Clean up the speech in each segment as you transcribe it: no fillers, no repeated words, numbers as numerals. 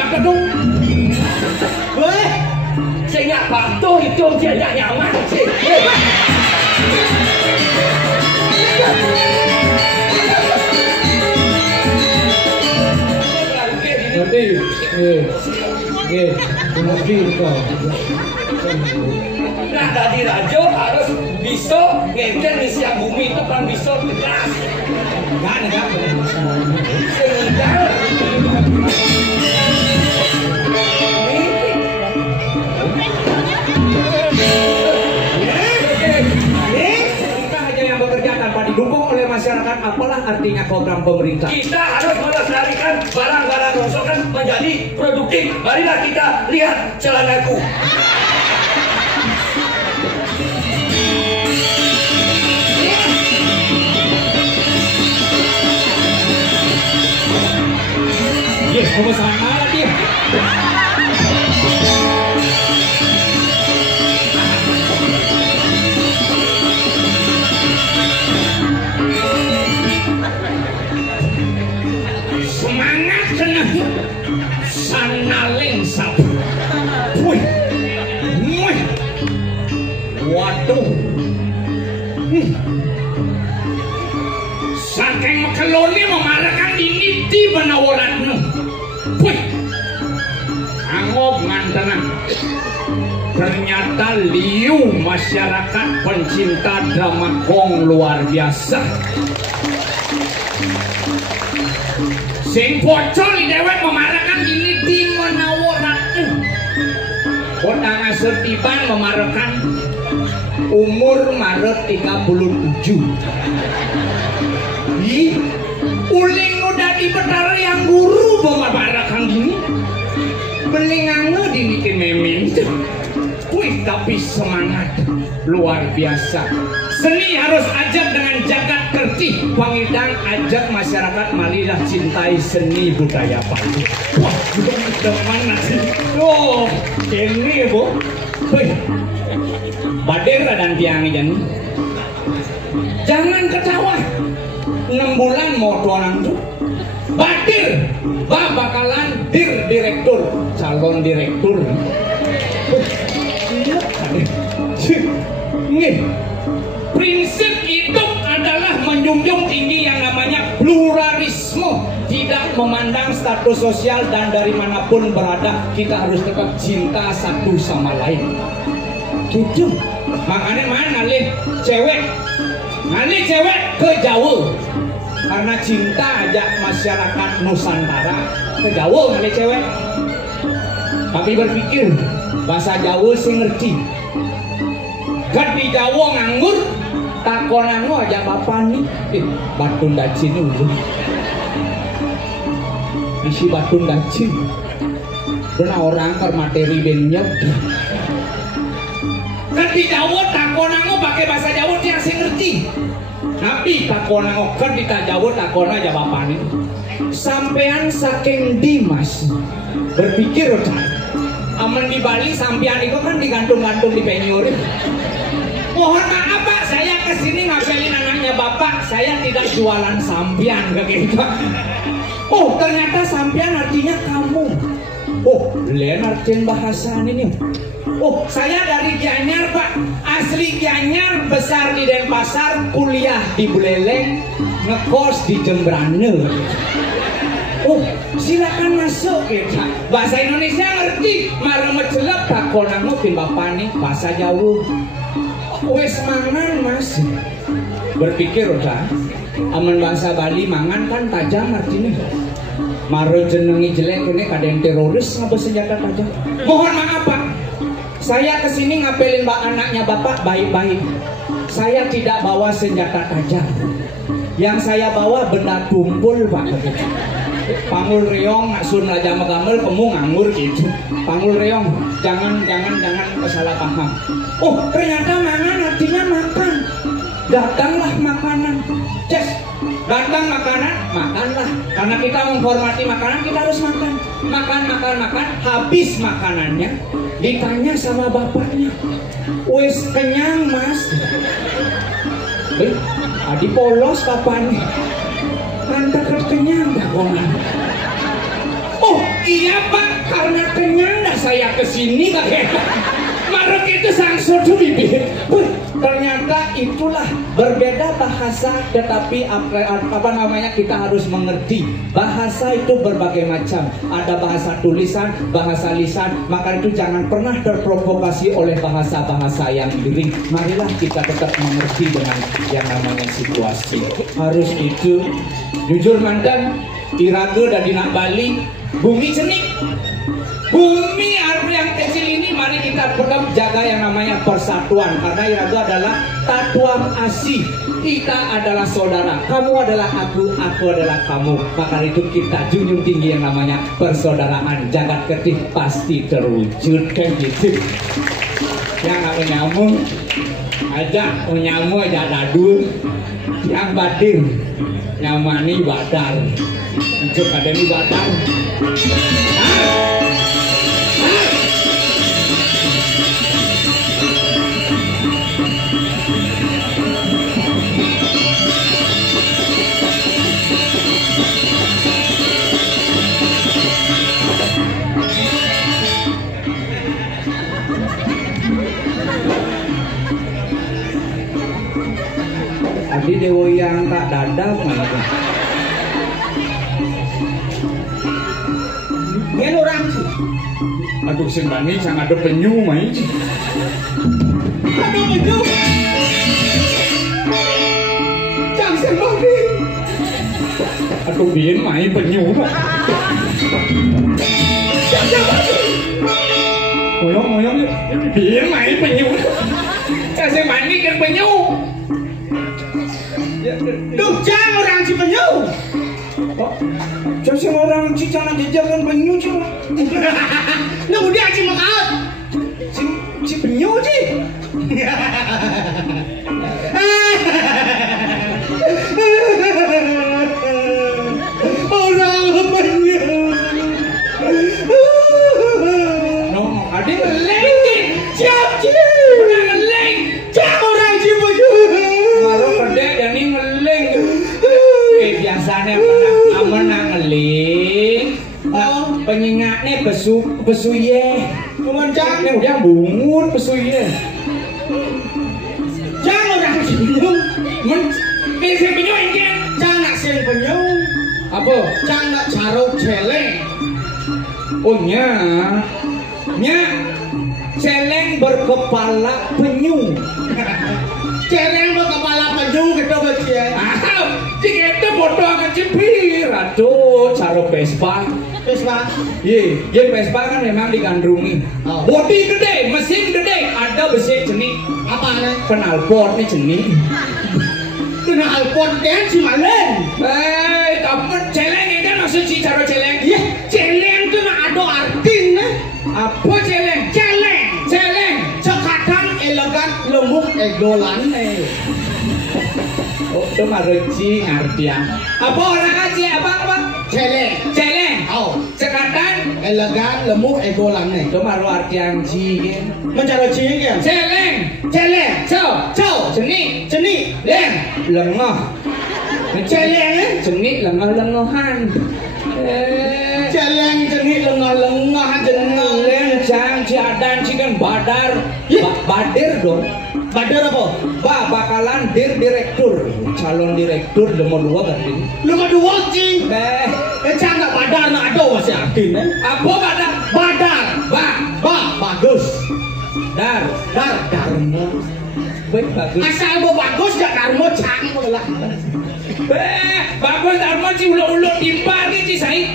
bakal dong. Weh, saya nggak patuh itu dia nggak nyaman sih. Nanti, nanti kau. Nah tadi Rajo harus bisa ngeken isi bumi itu kan bisa tegas. Enggak sebentar. Didukung oleh masyarakat, apalah artinya program pemerintah? Kita harus melestarikan barang-barang rongsokan menjadi produktif. Marilah kita lihat celanaku. Yes, mau sana dia. Sanaling sap. Wih. Waduh. Saking mekeloni memarakan ini di penawaranmu. Wih. Angob ngantenan. Ternyata liu masyarakat pencinta drama kong luar biasa. Sing bocor dewek memarakan ini di menawaran. Kodang asertiban memarakan umur Maret 37. Ih, uling udah di betara yang guru memarakan gini. Belingannya dinikin memin. Wih, tapi semangat luar biasa. Seni harus ajak dengan jagat kerti. Pangidang ajak masyarakat marilah cintai seni budaya Bali. Wah, udah mana sih? Oh, ini bu. Wih, badir dan tiang ini. Jangan ketawa. 6 bulan mau tuanan tuh. Badir, bakalan direktur, calon direktur. Nih. Prinsip hidup adalah menjunjung tinggi yang namanya pluralisme. Tidak memandang status sosial dan dari manapun berada, kita harus tetap cinta satu sama lain. Gitu. Makanya mana lih cewek ke Jawa. Karena cinta aja masyarakat Nusantara ke Jawa ngalih cewek. Tapi berpikir bahasa Jawa sih ngerti. Kan di Jawa nganggur takonanmu aja bapak nih batun dacin dulu isi batun dacin karena orang ke materi bennya kan di Jawa takonanmu pakai bahasa Jawa dia sih ngerti tapi takonanmu kan di Jawa takon aja bapak nih sampean saking Dimas berpikir aman di Bali sampean itu kan digantung-gantung di penyorin. Mohon maaf Pak, saya kesini ngapelin anaknya Bapak. Saya tidak jualan sampian kayak gitu. Oh, ternyata sampian artinya kamu. Oh, lain artian bahasa ini. Oh, saya dari Gianyar Pak. Asli Gianyar, besar di Denpasar, kuliah di Buleleng, ngekos di Jembrane. Oh, silakan masuk kita. Bahasa Indonesia ngerti, marah mecelap takonanmu pin Bapak nih bahasa Jawa. Wes mangan mas berpikir udah aman bahasa Bali mangan kan tajam artinya maro jenengi jelek ini kadang teroris ngapa senjata tajam. Mohon maaf Pak, saya kesini ngapelin anaknya Bapak baik-baik. Saya tidak bawa senjata tajam, yang saya bawa benda tumpul Pak. Pangul reong sun raja megamel kamu nganggur gitu. Pangul reong jangan salah paham. Oh, ternyata mangan artinya makan. Datanglah makanan. Cek, datang makanan, makanlah. Karena kita menghormati makanan, kita harus makan. Makan. Habis makanannya, ditanya sama bapaknya. Wes kenyang mas. Adi polos bapaknya. Ranta kenyang gak konan. Oh iya Pak, karena kenyang dah saya kesini kakek. Maruk itu sang sodu bibit. Ternyata itulah berbeda bahasa, tetapi apa namanya kita harus mengerti bahasa itu berbagai macam. Ada bahasa tulisan, bahasa lisan. Maka itu jangan pernah terprovokasi oleh bahasa-bahasa yang miring. Marilah kita tetap mengerti dengan yang namanya situasi. Harus itu. Jujur mantan, Iraga dan di Nak Bali, bumi cenik. Bumi yang kecil ini mari kita tetap jaga yang namanya persatuan, karena Iraga adalah tatuam asih. Kita adalah saudara, kamu adalah aku adalah kamu. Maka itu kita junjung tinggi yang namanya persaudaraan. Jagat ketih pasti terwujud kan gitu. Yang nggak nyambung aja, nyambung aja dadu. Yang batin nyamani badar. Ujuk ada nih badar. Adi dewa yang tak dadap malah. Ngen orang sih. Aduh sembani sangat ada penyu main. Aduh penyu. Jangan sembani. Aduh biar main penyu. Jangan sembani. Ngoyong biar main penyu. Jangan sembani kan penyu. Duh, jangan orang si penyu. Jadi orang si jangan jajakan penyu cuma. Nah udah si makan. Si penyu sih. Orang penyu. No, ada ngeleng. Siap sih. Orang ngeleng. Jangan orang si penyu. Malu kerja dan ini ngeleng. Biasanya menang ngeling. Penyengatnya besuye. Kemudian udah bungun besuye. Jangan orang si penyu. Si penyu ini. Jangan si penyu. Apa? Jangan caruk celeng. Oh nya celeng berkepala penyu. Celeng berkepala penyu gitu betul. Jika itu foto akan cepir. Aduh, caruk Vespa. Iya, Vespa kan memang digandrungi. Bodi gede, mesin gede, ada besi jenik. Apa nih? Knalpot nih jenik. Knalpot kan si malen. Kamu celeng itu maksud si caruk celeng? Iya, celeng itu ada artinya. Apa celeng? Celeng. Cekatan elegan lembut egolan. Oh, itu maruci artian. Apa orang aja apa? Celeng. Oh, cekatan elegan lembut egolan nih. Itu maru artian ji. Mencari ji kan? Celeng. Cow. Jenik. Lengah. Celeng. Jenik lengah-lengahan. Celeng jenik lengah-lengahan jeneng. Jang ciadan cikan badar. Badir dong. Badar apa? Bakalan direktur. Calon direktur nomor 2 kan ini. Nomor 2 sih. Jangan badar nak ada masih aktif. Apa badar? Bagus. Darmo. Bagus. Asal mau bagus gak darmo cang lah. Bagus darmo sih ulo-ulo timpar ni Said.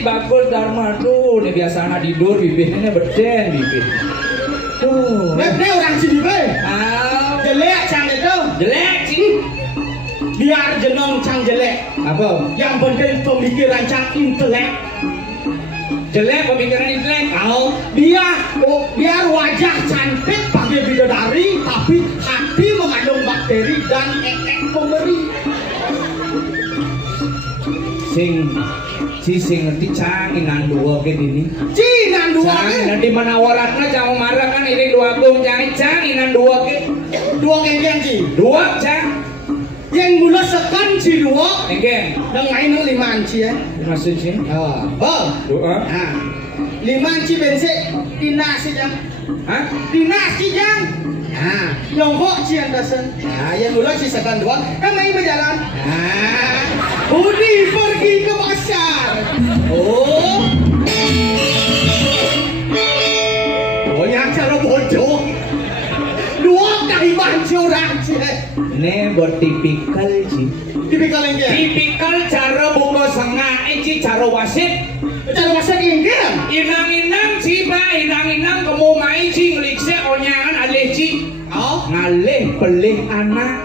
Bagus darmo tuh. Dia biasa tidur bibirnya beden bibir. Tuh. Ini orang sini be. Jelek cang itu. Jelek sih. Biar jenong cang jelek. Apa? Yang penting pemikiran cang intelek. Jelek pemikiran intelek. Biar wajah cantik pakai bidadari, tapi hati mengandung bakteri dan ekek pemberi. Sing ngerti cangin dua ke ini. Cinan dua ke. Nanti mana waratnya jangan marah kan ini 2 gum cangin dua ke. 2 ke yang sih. 2 cang. Yang mula sekan Cidua. Engke. Nang main nang 5 anci ya. Maksud sih. Oh, bang. Doa. Nah. 5 anci bensin dinasi jang. Hah? Dinasi jang. Nah, nyongkok cian dasen. Nah, yang mula si sekan dua. Kan main berjalan. Nah, Budi pergi ke pasar. Oh. Oh, yang cara bodoh. Dua kali banci orang sih. Ne buat tipikal sih. Tipikal yang dia. Tipikal cara buka sengah ci cara wasit. Cara masak yang dia. Inang-inang ci ba, inang-inang kamu main ci ngelikse onyangan alih ci. Oh, Ngalih pelih anak.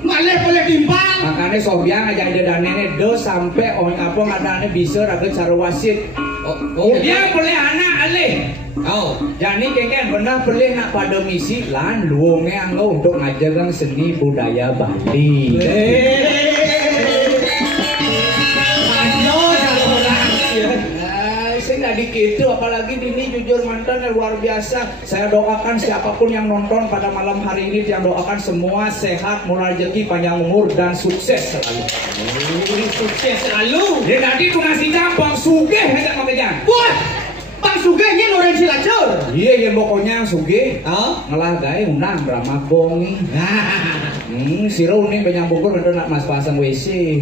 ngalih boleh timpang. Makanya sobiang aja ada danene do sampai on apa ngadane bisa raga cara wasit. Oh, Dia pelih anak alih. Oh, Jadi kengken benar pelih nak pada misi lan luonge anggo untuk ngajarkan seni budaya Bali. Saya nggak gitu, apalagi Dini jujur mantan yang luar biasa. Saya doakan siapapun yang nonton pada malam hari ini, yang doakan semua sehat, murah rezeki, panjang umur dan sukses selalu. sukses selalu. Ya tadi tuh ngasih campang sugeh aja makanya. Wah, Bang Sugihnya orang Cilacap. Iya ya pokoknya sugeh. Oh, Ngelah gawe unang Bramagong nih. Siro nih penyambungkur bener nak mas pasang WC.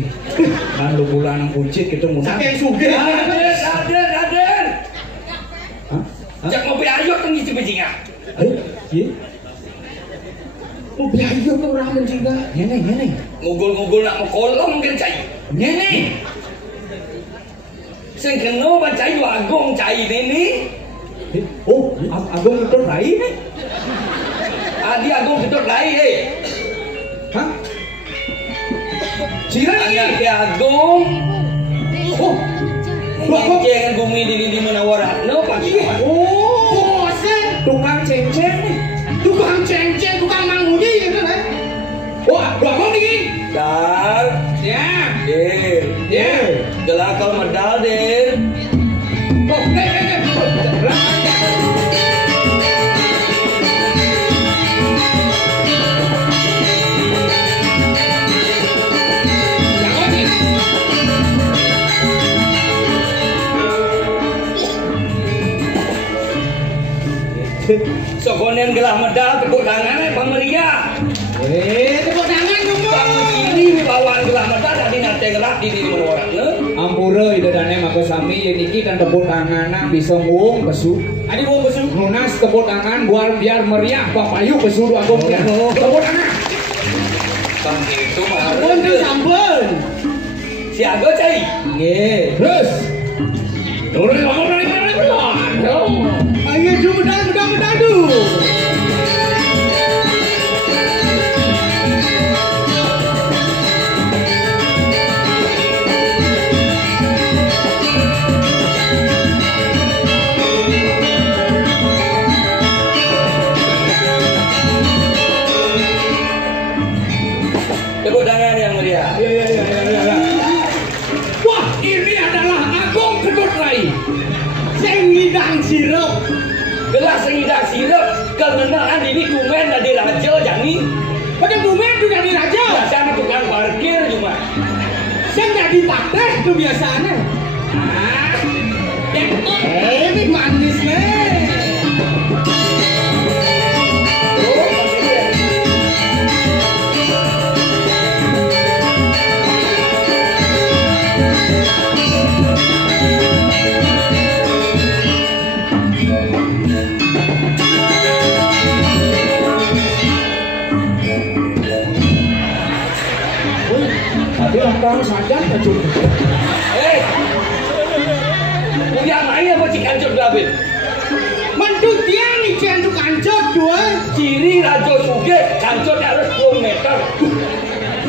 Kan lu bulan nang kucit gitu munang. sampai yang Sugih. Aden. Hah? Jak ngopi ayo kan ngisi bejingan. Iya. Mobil ayo tuh orang menjaga. Nyeneng. Ngugul-ngugul nak mau kolong mungkin cai. Nyeneng. Sing kena baca yu agung cai ini. Oh, abang itu lain nih. Adi agung ketut lain Hah? Sira Anak ini. dia agung. Oh. Jangan bumi di Menawarat. No pagi. Oh, bosen. Tukang cencen nih. Tukang cengceng, tukang mangudi gitu kan. Wah, bakong nih. Dar. Ya. Der. Ya. Gelakal medal der. Oh, belakang. Sokonen gelah medal tepuk tangan pameriah. Tepuk tangan dong. Bang ini bawaan gelah medal tadi nate gelah di Menawarat. Ampura itu dane maka sami yen iki kan tepuk tanganan bisa nguung pesu. Adi mau besu. Lunas tepuk tangan biar meriah papayu pesu agung ya. Tepuk tangan. Bang itu mah. Ampun tuh sampun. Si Ago cai. Nggih. Terus. Turun ngomong dari mana? Ayo jom medal dulu. Tepuk tangan yang meriah. Ya. Wah, ini adalah Agung Kedut Rai. Sing ngidang sirup. Gelas sengidang sirup kemenangan ini kumen dari raja jani. Pada bumen juga di raja. Biasanya tukang parkir cuma. Sing jadi pateh kebiasaannya. Ini manis nih. Oh, maksudnya. Tadi langkang saja kecut. Punya main apa cik kancot labin? Mendut dia nih jantung kancot dua. Ciri raja suge kancot harus 2 meter.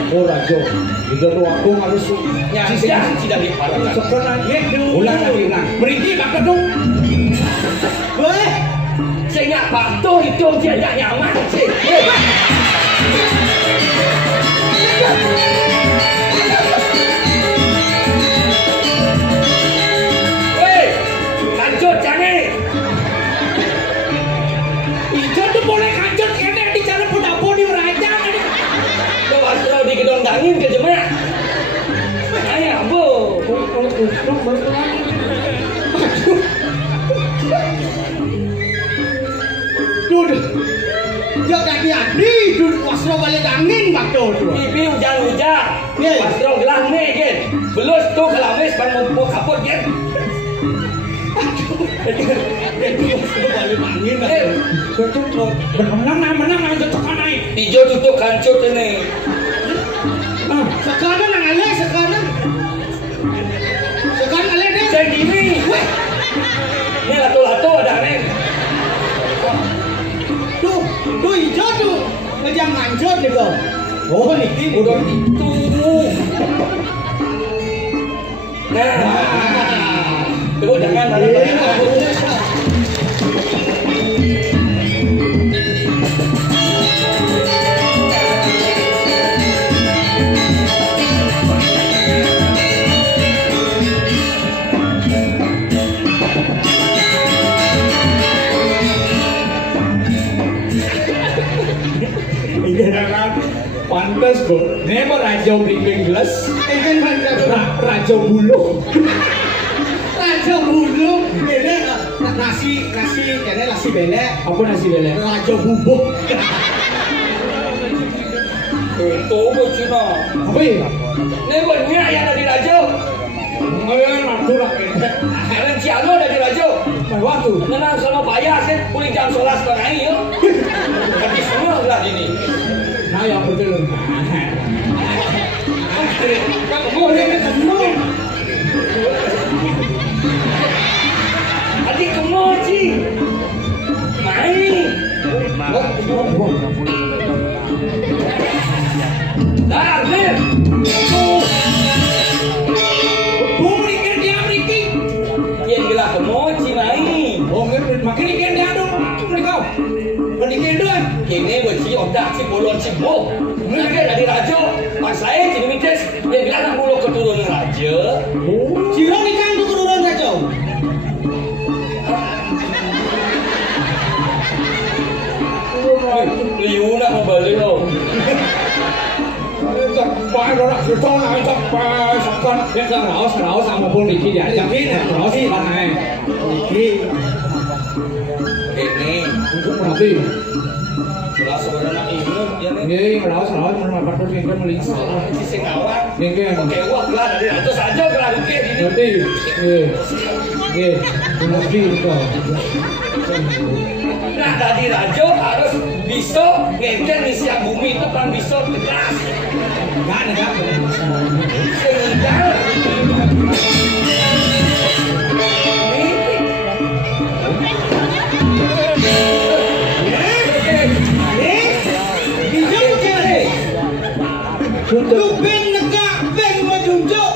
Oh rajo, itu tuh Agung harus Nyangga tidak diparahkan. sebenarnya ulang lagi ulang. Beriki tak kedung. Weh, Sehingga patuh itu dia tidak nyaman sih. Kancot jangan. Ijo tuh boleh kancut kene di jalan pun di raja. Kau asal di gedung Duduk. Jok kaki adi duduk wasro balik angin bakdo tuh. Bibi hujan-hujan. Ye. Pastro gelang nih, Gen. Belus tuh kelamis ban mau kapot, Gen. Wasro balik angin bakdo. Menang aja tekan naik. Ijo tutup kancut ini. Sekarang nang ale sekarang. Sekarang ale deh. Saya gini. Weh. Ini lato-lato ada nih. Tuh hijau tuh ngejam hancur nih kok. Oh niki Udah itu. Nah. Tuh jangan Pantes kok. Ini mau raja bling gelas. Ikan Raja bulu. raja bulu. Ini nasi kene nasi belek. Apa nasi belek? Raja bubuk. itu Cina. Apa ya? Ini banyak yang ada di Rajo. Enggak, natural. Kalian Ciano ada di Rajo. Waktu. Nenang sama bayar sih, kulit jam 11 setengah ini. Tapi semua lah ini. Nah, yang betul. Adik kemoci. Main. Dah, Lir. Bumrikan dia Amriti. Yang gila kemoci main. Oh, makin ikan dia dong. Mereka. Ikan doang. Ini beci otak si bolon si bo. Mereka dari Rajo. Pas saya jadi mites. Yang gila nak mulu keturunan Rajo. Cirong ikan tuh turunan raja. Liuna mau balik loh. Phải đó là cứ cho lại cho phải sắp con biết rau sao mà buông đi khi giải chẳng biết rau gì con này Niki. Ini cũng là gì belas sebenarnya ini ya nih. ini rau mà bắt đầu thì con lính sợ Si sing awak. nên cái Oke, wah gelar dari Rajo saja gelar oke ini. nanti bunuh diri kau Nah, dari Rajo harus bisa ngenten isi bumi itu kan bisa tegas. nggak ada Sehingga Lu ben negak ben majunjuk.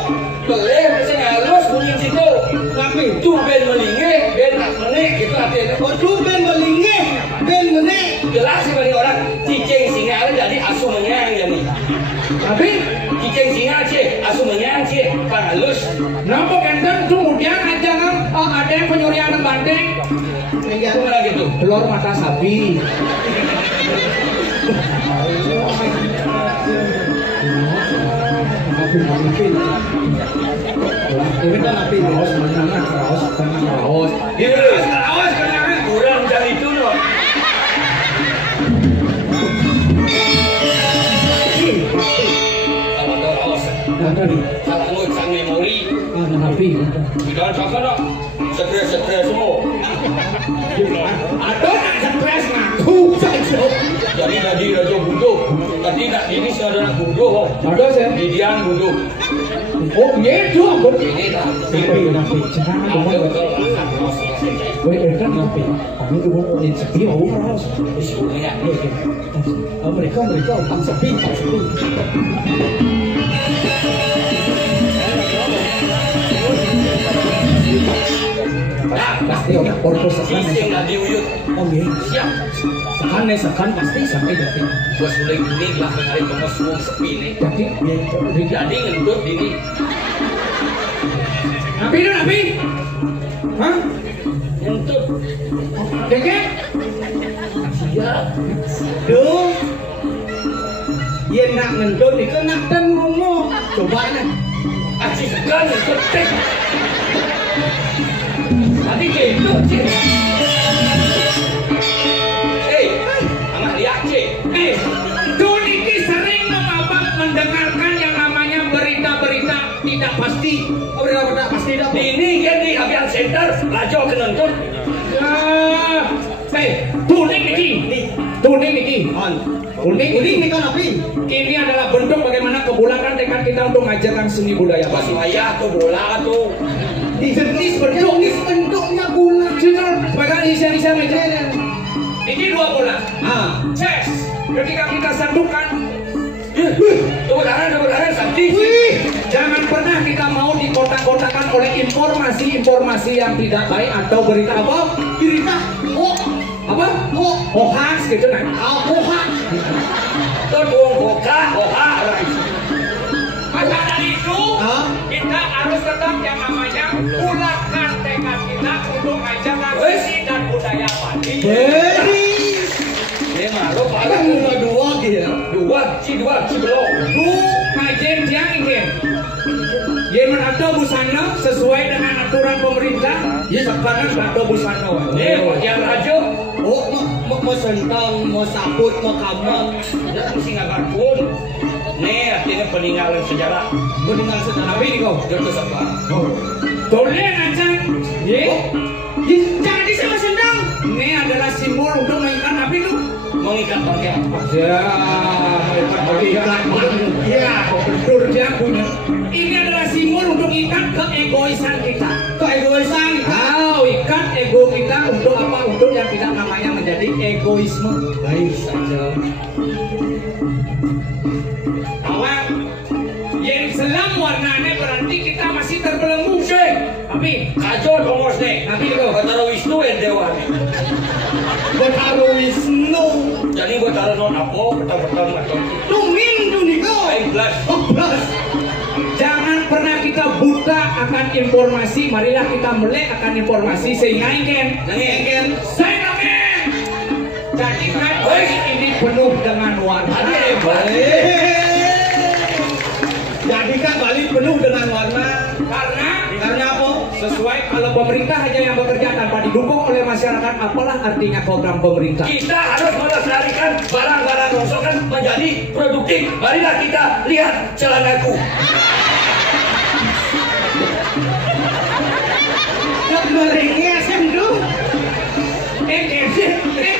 boleh sing halus bunyi situ. Tapi Tuh ben melinge, ben menik gitu artinya. lu ben belinge, ben menek. Jelas sih bagi orang cicing singa itu jadi asu menyang jadi. tapi Cicing singa cie, asu menyang cie, kan halus. nampak enten kemudian aja kan ada yang penyurian bandeng Itu mana gitu? telur mata sapi ini kan api raus mana raus Awas kenangan kurang dari itu loh. Sama tuh awas. tadi Salah ngut sang memori. api Di dalam sana nak stres semua. ada nak stres ngaku saja Jadi Rajo bunuh. Tadi nak ini sudah nak bunuh. ada saya Didian bunuh. oh iya tuh ampun Ini dah. napi sekarang Ada ngomong kalau gue kan napi kami itu mau sepi mau raus sebenarnya. mereka sepi pasti orang korpos Cicing dah diuyut. oh iya Siap. sekan pasti sampai jadi Bos mulai kuning lah hari kamu semua sepi nih. jadi Jadi ngentut ini. napi hah Ngentut. deke Siap. Duh. Yen nak ngentut iku nak ten ngomong. Coba nih. Aci segan ngentut tek. Tadi gitu cik. Anak lihat cik. Tuniki sering mendengarkan yang namanya berita-berita tidak pasti. Berita pasti dah. Ini kan di Avian Center, lajo kenonton. Tuning niki. Kuning ni kan api. Ini adalah bentuk bagaimana kebulakan tekad kita untuk mengajarkan seni budaya. Pas wayah tuh bola tuh. Di jenis bentuknya bola. Cuma sebagai isian meja. Ini 2 bola. Chess. Ketika kita satukan, Tepuk tangan sakti. jangan pernah kita mau dikotak-kotakan oleh informasi-informasi yang tidak baik atau berita apa? Berita. Hoax gitu kan? Hoax. Tuh buang hoax. Maka dari itu, kita harus tetap yang namanya bulatkan tekad kita untuk mengajarkan seni dan budaya Bali. Ini malu Kan paling dua gitu. dua belum. Ngajen yang ingin. Yemen atau busana sesuai dengan aturan pemerintah. Sekarang atau busana. Nih yang rajo. Mau sentang, mau sabut, mau kamang. Ya mesti ngagar pun. Nih artinya peninggalan sejarah. Mendengar sejarah. Tapi ini kau. Terus apa? Boleh aja. Jangan disama sendang. Ini adalah simbol untuk mengikat api lu. Mengikat pakai apa? Ya, betul dia punya. Ini adalah simbol untuk ikat keegoisan kita. Ikat ego kita untuk apa? Untuk yang tidak namanya menjadi egoisme. Baik saja. Awak yang selam warnanya berarti kita masih terbelenggu. Tapi Kacau komos nih. Tapi kau Batara Wisnu yang dewa nih. Batara Wisnu. Jadi batara non apa? Petang-petang atau Tumin duniko. Plus. Plus. jangan pernah kita buta akan informasi. Marilah kita melek akan informasi sehingga ingin. Jadikan ini penuh dengan warna. Jadikan Bali penuh dengan warna. Karena apa? Sesuai kalau pemerintah hanya yang bekerja tanpa didukung oleh masyarakat, apalah artinya program pemerintah? Kita harus melestarikan barang-barang rongsokan menjadi produktif. Marilah kita lihat celanaku.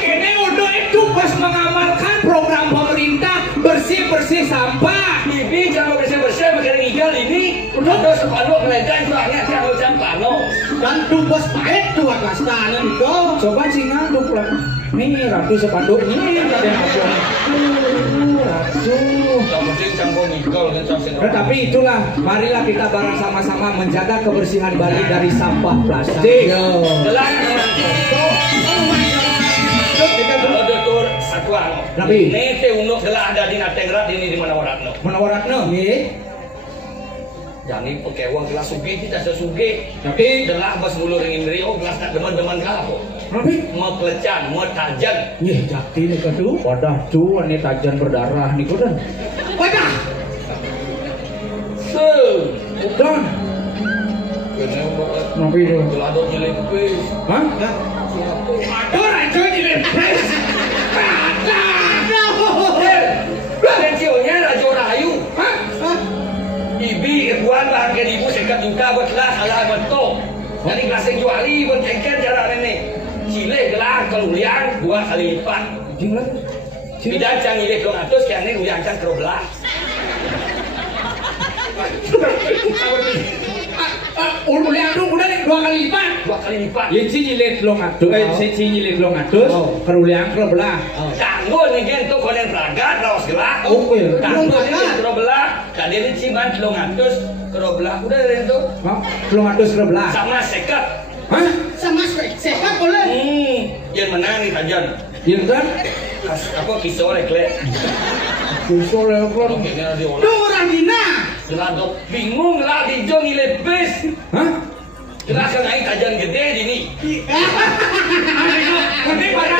Ini udah itu pas mengamalkan program pemerintah bersih sampah. Bibi jangan bersih-bersih pakai ngigal ini. Udah sepanduk ngeledan jualnya jangan macam pano. Dan tugas pahit tuh atas itu. Coba singa tuh pulang. Nih ratu sepanduk ini ada yang apa? Ratu. Yang penting jangan ngigal kan sampai. Tetapi itulah, marilah kita bareng sama-sama menjaga kebersihan Bali dari sampah plastik. Jelas kalau dokter satuan. Tapi ini teh unuk telah ada di Natengrat ini di Manawaratno. Manawaratno. Jadi pakai uang gelas sugi kita sesugi. Tapi telah bas mulu ringin rio gelas tak deman-deman kapo. tapi Mau kelecan, mau tajan. jati nih kadu. Wadah cuan nih tajan berdarah nih kudan. Wadah. Dan Nabi itu. Telah dok nyelepis. Hah? Aduh raja nyelepis. Pensiunnya Rajo Rahayu. Ibi kebuan bahan ke ibu sekat juga buat lah salah betul. Jadi kasih juali buat kengken cara ini. Cile gelar kelulian 2 kali lipat. Jinglah. Bidan cang ile 200 kian ini uyang cang keroblah. Ulian dong udah 2 kali lipat. 2 kali lipat. Yang si nyilet lo ngatur, si nyilet lo ngatur, kerulian kerobelah. Tangguh nih kan tuh konen peragat lawas gelak. Tangguh nih kerobelah. Tadi ini ciman lo ngatus kerobelah. Udah dari itu. Lo ngatur kerobelah. Sama sekat. Hah? Sama sehat boleh. Yang menang nih tajan. Yang kan? Apa pisau lekle. Pisau lekle. Orang dina. Geladok bingung lah di jong ilepes. Hah? Jelas kan naik tajan gede di ini. Gede pada.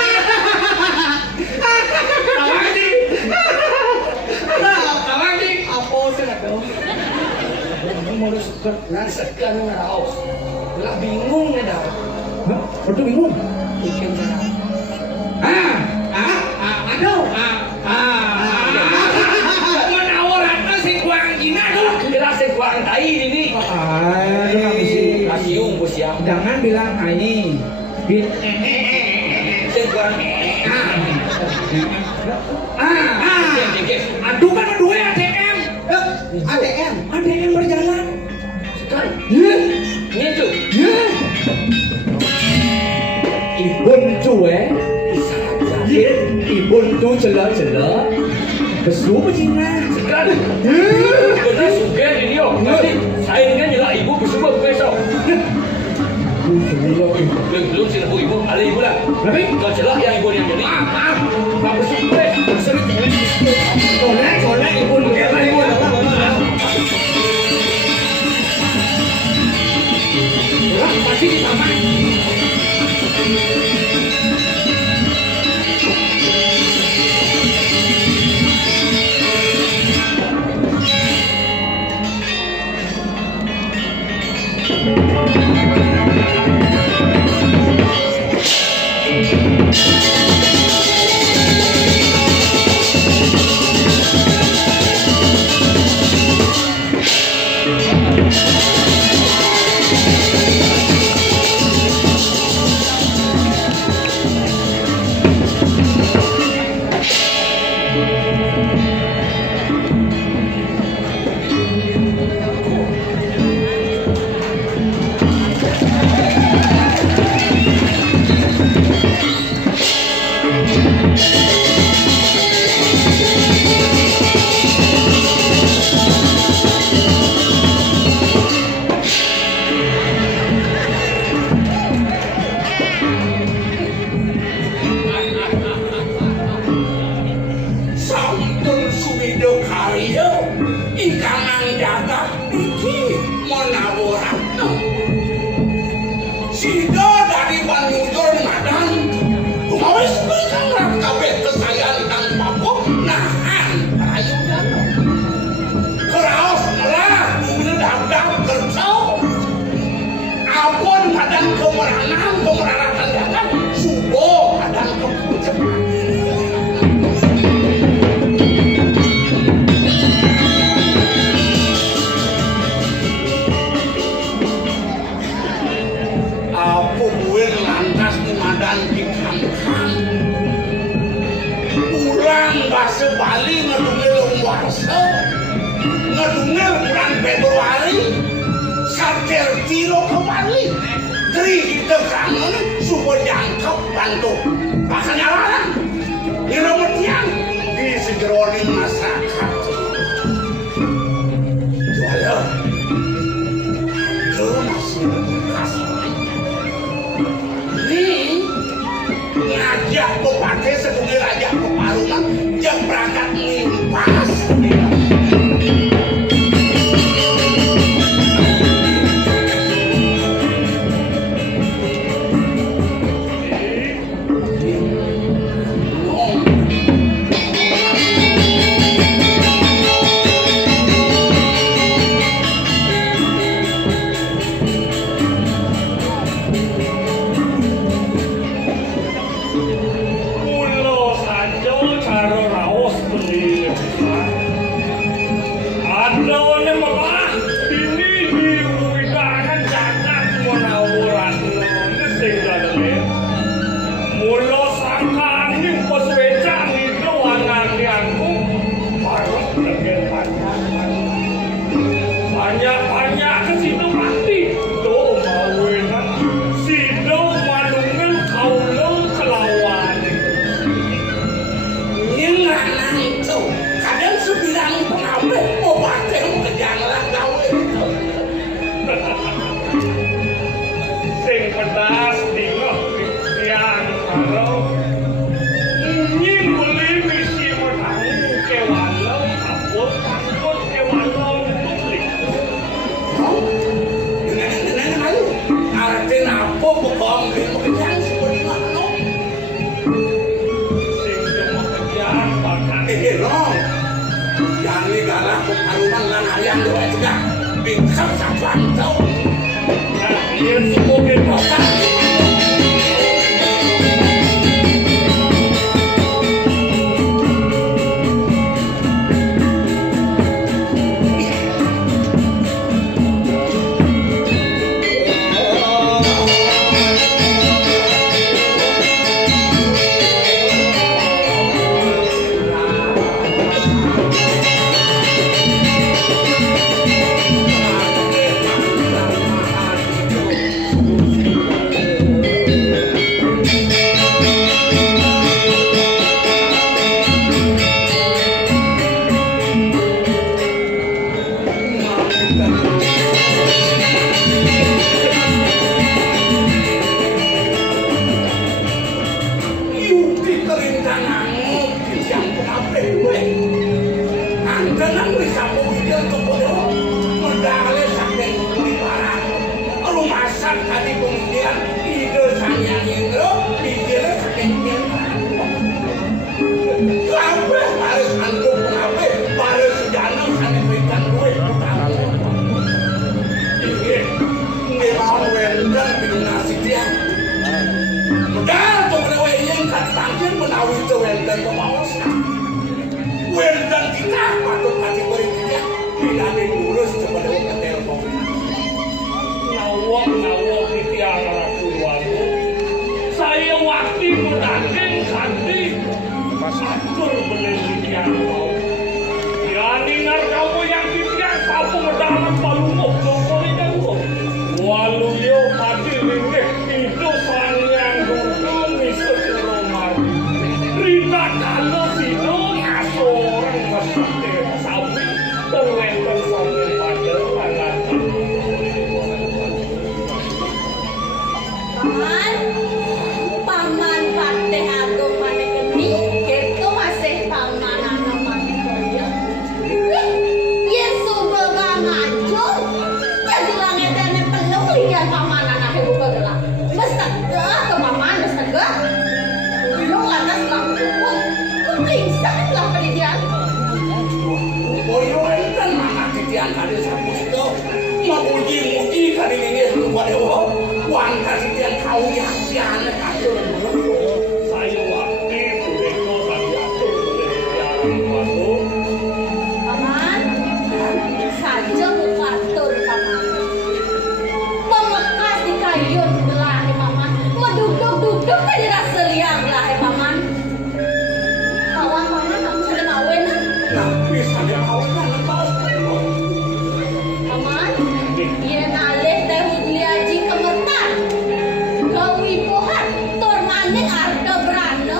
Tawang di. Apa sih nak tahu? Mau sekat nang raus. Lah bingung nih dah. Aduh bingung. Aduh. Menawaran sing kuang gina tuh. Kira sing kuang tai ini. Kasiung bos ya. Jangan bilang ini. Sing kuang. Aduh kan dua ATM. ATM berjalan. Sekali. Iya. Itu. Iya. Ibun cuy. Iya. Ibun tuh celah-celah. Besu begina. Sekali. Benar suka di dia. Nanti saya dengan jelas ibu bersama besok. Belum sih ibu. Ada ibu lah. Tapi kalau jelas yang ibu yang jadi. maaf. Pak besu gue. Soleh ibu. Pasti ditambah. Bali ngedungil warsa ngedungil bulan Februari satir tiro ke Bali tri kita kangen supaya jangkep bantu makanya larang di remetian di sejeroni masyarakat jualan itu masih kasih ini ngajak bupati sedungil ajak ke Parungan yang berangkat limpas Bintang Sabang tahu. Nah, dia semua kita Sakti menanding Sakti atur penelitian kau yaningar kamu yang tidak sapu medalam palumuk jokonya kau waluyo tadi ringgit itu sanyang dudung misut romar rita kalau sino asorang masakti sawi terlenteng sampai pada tangan Paman Patih Agung Mane Geni itu masih pamanan namanya koyo. Yen subuh ngajung jadi langitane penuh liyan pamanan ake buka gelap. Mestega ke paman mestega. Lu atas lampu. Pingsan lah pendidikan. Boyo kan mana titian kali sapu itu. Muji kali ini keluar dewa. Wan kali titian kau yang tian kali. saya waktu Beko tadi atur penelitian masuk Paman, saja buka atur paman. Memekas di kayu belah paman. Meduduk-duduk kan dirasa liang lah paman. Kawan paman kamu sudah kawin. Tapi saya kau kan kau. Paman, ia nalih dahud liaji kemetan. Kau ibuhan tur maning arda berana.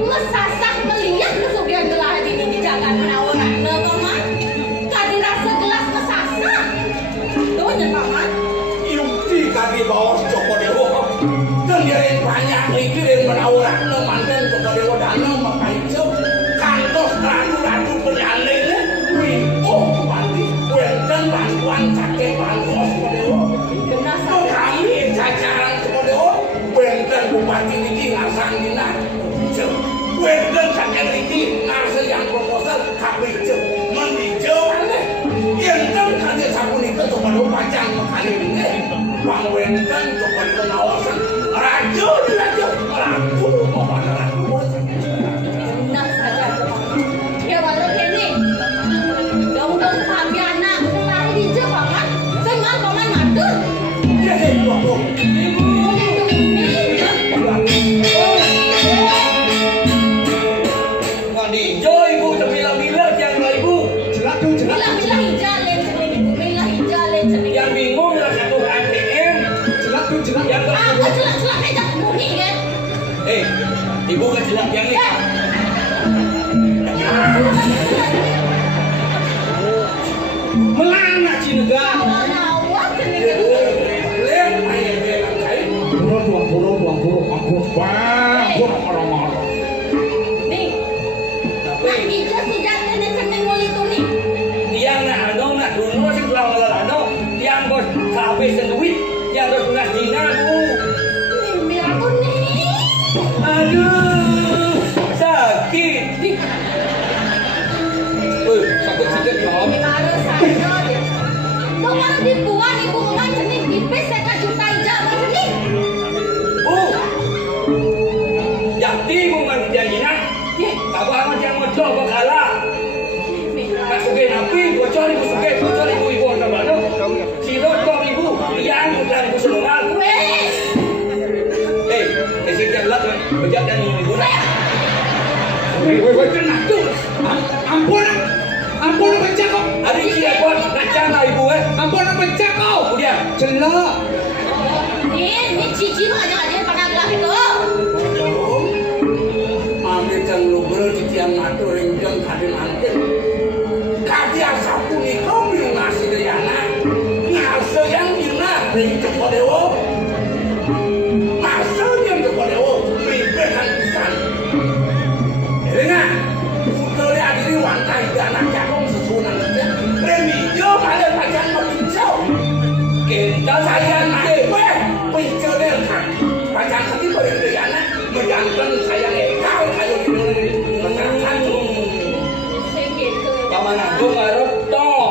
Mesasak melihat kesugihan gelah ini dijaga menawaran paman. Kadi rasa gelas mesasak. Tuh jen paman. Yukti kali bawa Joko Dewa. Dan dia yang banyak lagi yang menawarkan mantan Joko Dewa dana makai jauh. Kantos ratu-ratu penyalingnya. Oh, mati. Wenten bantuan kakek bantuan Joko Dewa. Kenapa? Kami jajaran Joko Dewa. Wenten bupati ini ngasang dina. Wenten kakek ini ngasang yang proposal kami jauh. Mendijau aneh. Wenten kali sabun itu Joko Dewa pacang kali ini. Bang Wenten Joko Dewa nawasan. Raju mohon raju. Benar saja paman. Ya walau ini. Dong-dong pagi anak lari di jauh paman. Sengal paman matur. Jadi waktu. mandi hijau ibu terbilang-bilang yang lah ibu Milah hijau len cening ibu. Milah hijau len cening. yang bingung lah satu ATM yang Aku celak-celak aja bunyi kan. ibu kan jelas yang ini Melana Cinega. Nawat cening ibu. Burung aku bangun orang-orang. Nih. Mak hijau sudah nenek cening muli tu nih. yang nak dulu sih pulang lalu yang bos kehabisan duit yang bos pulang Cina bu Mimpi aku nih. aduh sakit sakit sikit dong Harus saja dia. Tuh kalau dibuang ibu ngan cening dipes saya juta hijau mak cening. Jadi bukan janjinya kabar sama yang mau coba kalah nak suge napi bocor ibu orang kabano silot kau ibu yang bukan ibu senongal Wes. esi jalan bejak dan ibu nak Kena tuh. Ampun baca kau. hari siapa nak lah ibu Ampun baca kau. kemudian Celak. Ini cici mah aja pada gelah itu. Ambil dan luber di tiang ngatur rinjang kadin antin. Kadi asapu ni kau bilang nasi dayana. Ngasa yang gina ring Joko Dewa. Ngasa yang Joko Dewa ribetan pisan. Dengar, udah lihat diri wantai dana jakong sesunan aja. Remigio malah pajan mengicau. Kita sayang dewe, pincel kan. Pajan tadi boleh dayana. Menjantan sayang ekal kayu ini masyarakat. Segitu. paman aku ngarep tok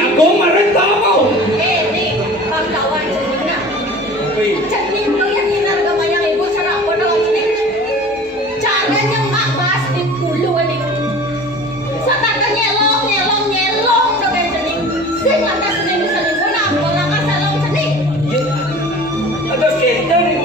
Aku marah kau. Nih, kawan ceningnya. tapi Cening lo yang hinar gamayang ibu cara apa dong cening? Caranya mak bahas di puluh ini. Sataka nyelong dong yang cening. Sing atas cening bisa dibuat apa langkah salong cening. ada kita nih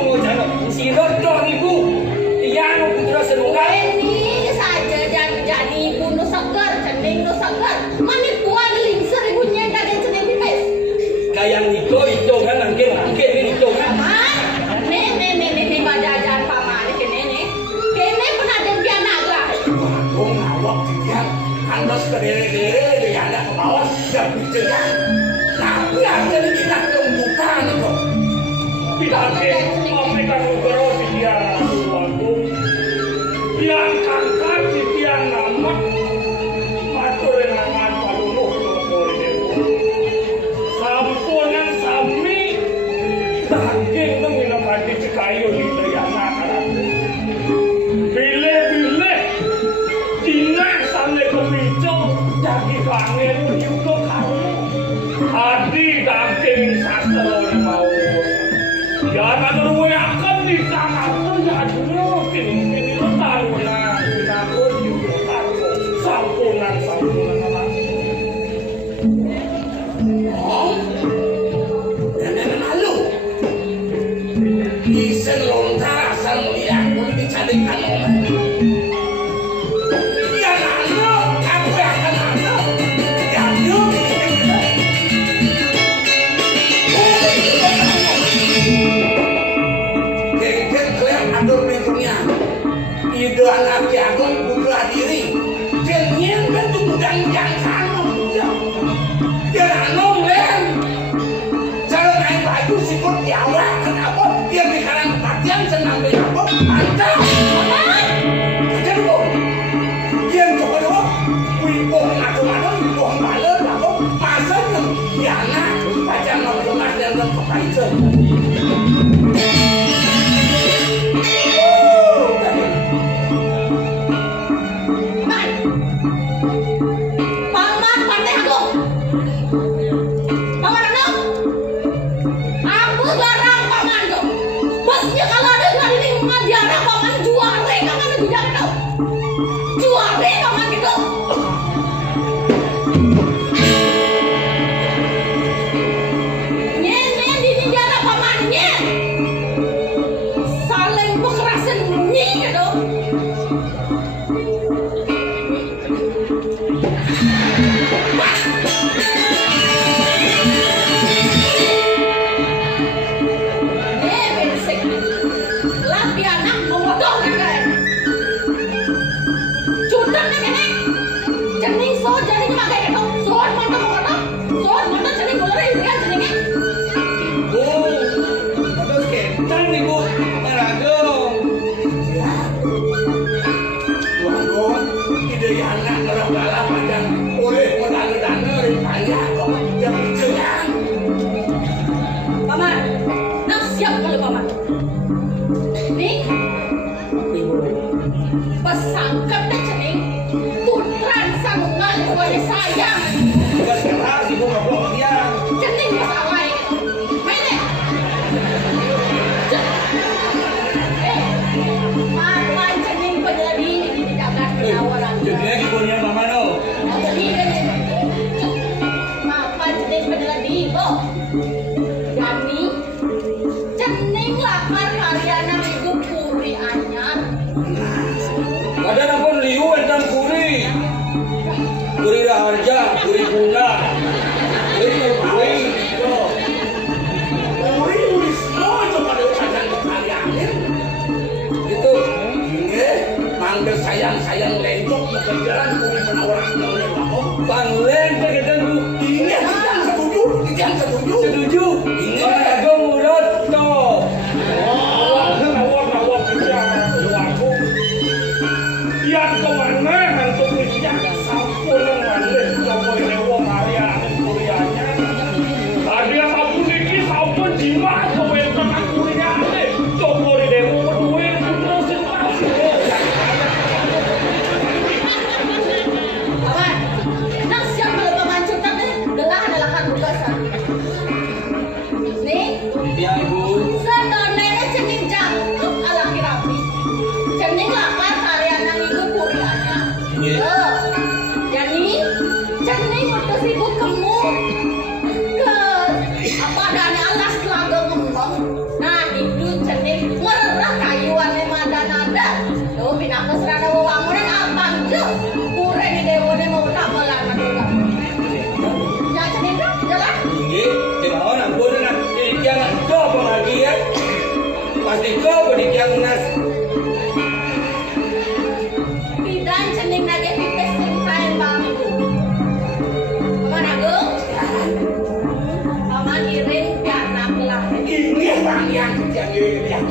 Ini bang Sang yang yang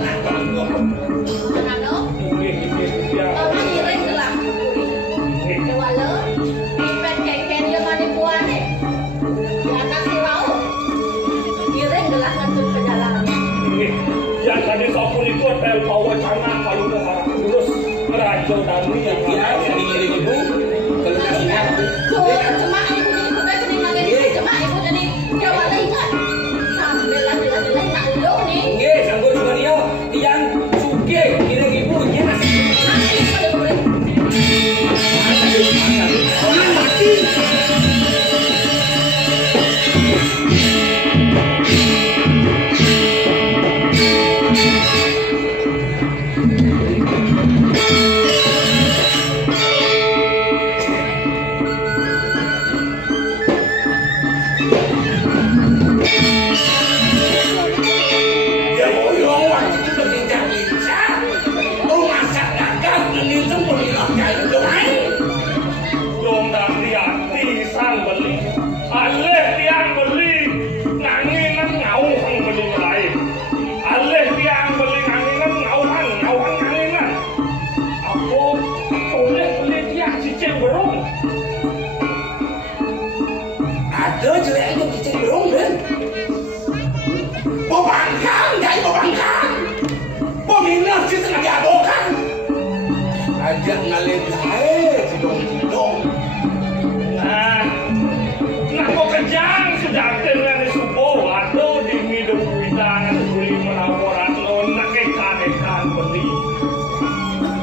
Ano? Mama ngiring gelang. Kewalo, ipet keken yang mana buat ni? Yang kasih bau. Ngiring gelang untuk perjalanan. Yang tadi sopun itu hotel bawa canang kalau ke harap terus Raja Dani yang yang dikirim ibu kalau kasihnya Cuma ibu dah jadi makin cuma ibu jadi kewalo ingat. Sambil lagi nak lo ni. Nggih, sanggo cuma dia yang suke kirim ibu nya. Ajak ngalir air cidong-cidong. Nah kok kejang sudah dengan subuh atau di hidup widang beli melaporan nak ikan beli.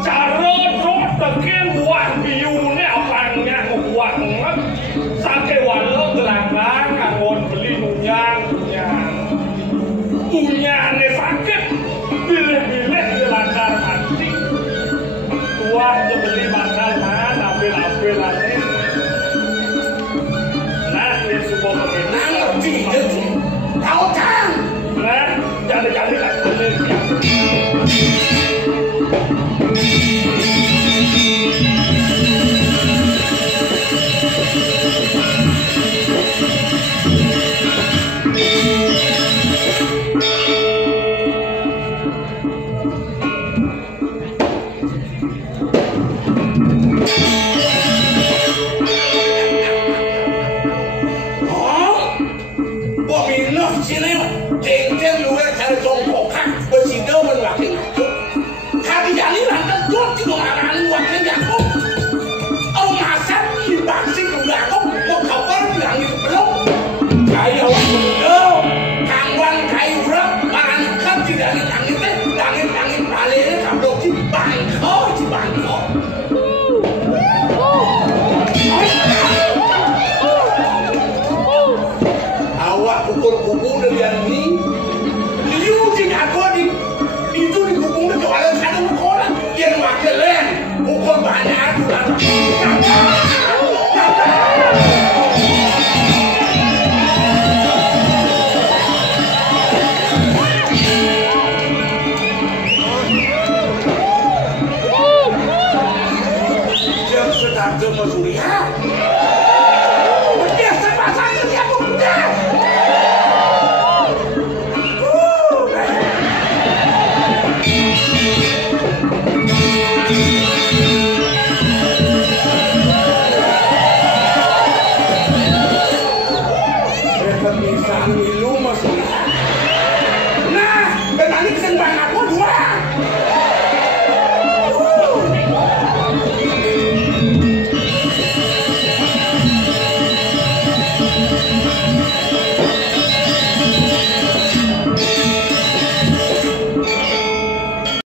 Cara drop tekin buah biu ni apanya buah ngat sake walau gelanggang kangon beli nunyang ni sakit bilih-bilih gelanggar hati. Wah, dia beli bakal mana, apel ni. Nah, dia semua peminat. Tahu kan? Nah, jadi tak boleh. Banyak